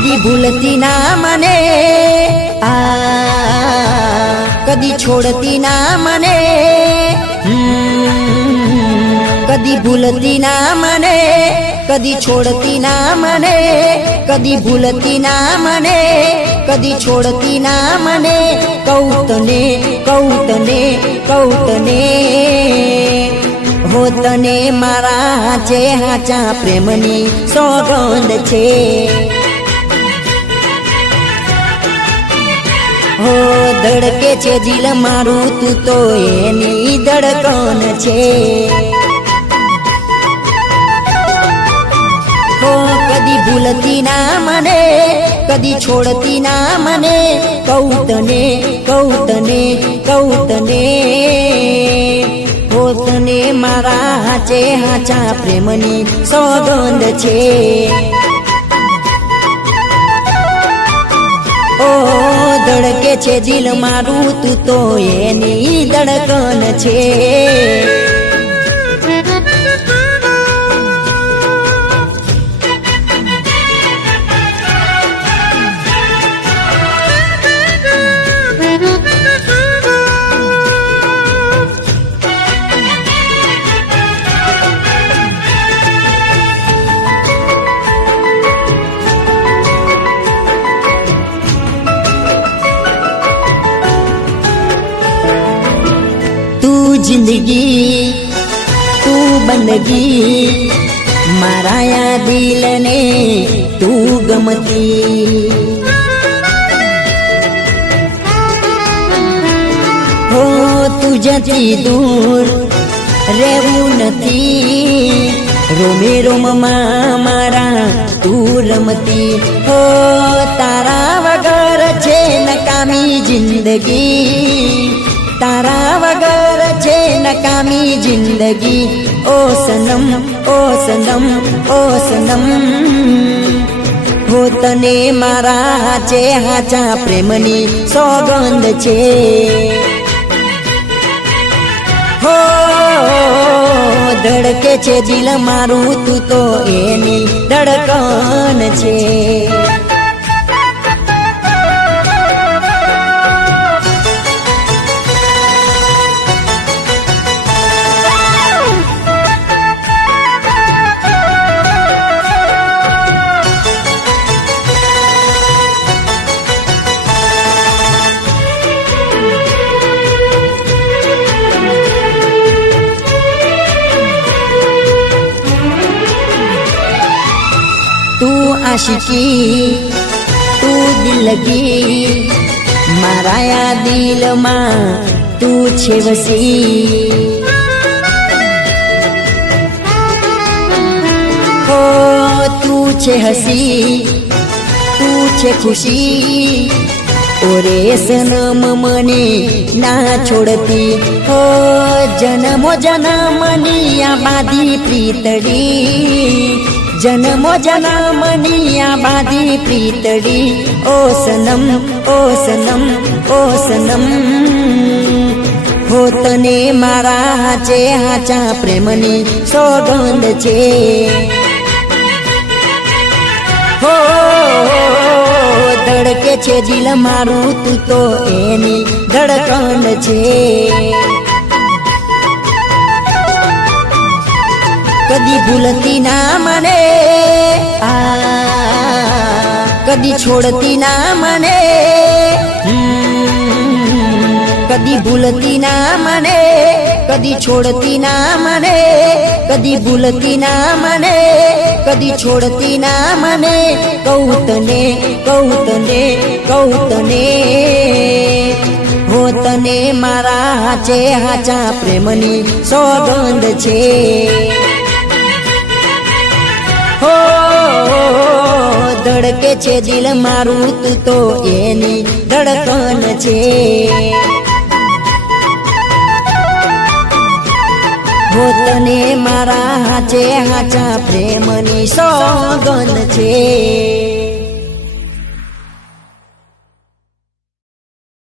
कदी भूलती ना मने कदी छोड़ती ना मने कदी भूलती ना मने कदी छोड़ती ना मने कदी भूलती ना मने कदी छोड़ती ना मने कौतने कौतने कौतने हो तने मारा हाचे हाचा प्रेमनी सौगंध छे हो धड़के छे दिल मारू तू तो एनी धड़कन छे हो कदी भूलती ना मने कदी छोड़ती ना मने कौतने कौतने कौतने हो तने मारा हाचे हाचा प्रेमनी सौगंध छे ओ धड़के छे दिल मारू तू तो एनी धड़कन छे जिंदगी तू बंदगी माराया दिल ने तू गमती हो तू जती दूर रेवू नथी रोमे रोम मारा तू रमती हो तारा वगर छे नकामी जिंदगी तारा वगर छे नकामी जिंदगी ओ सनम ओ सनम ओ सनम हो तने मारा हाचे हाचा प्रेमनी सौगंध छे हो धड़के छे दिल मारू तू तो एनी धड़कन छे आशिकी तू दिल लगी माराया दिल मां तू छे वसी हो तू छे हसी तू छे खुशी ओरे सनम मने ना छोड़ती हो जन्मो जन्मनी आ बाधी प्रीतड़ी जन्मो जन्मनिया बाधी प्रीतड़ी ओ सनम ओ सनम ओ सनम हो तने मारा हाचे हाचा प्रेमनी सौगंध छे हो धड़के छे दिल मारू तू तो एनी धड़कन छे कदी भूलती ना मने कदी छोड़ती ना मने कदी भूलती ना मने कदी छोड़ती ना मने कदी भूलती ना मने कदी छोड़ती ना मने कौतने कौतने कौतने हो तने मारा हाचे हाचा प्रेमनी सौगंध छे हो धड़के छे दिल मारू तू तो एनी धड़कन छे हो तने मारा हाचे हाचा प्रेमनी सौगंध छे।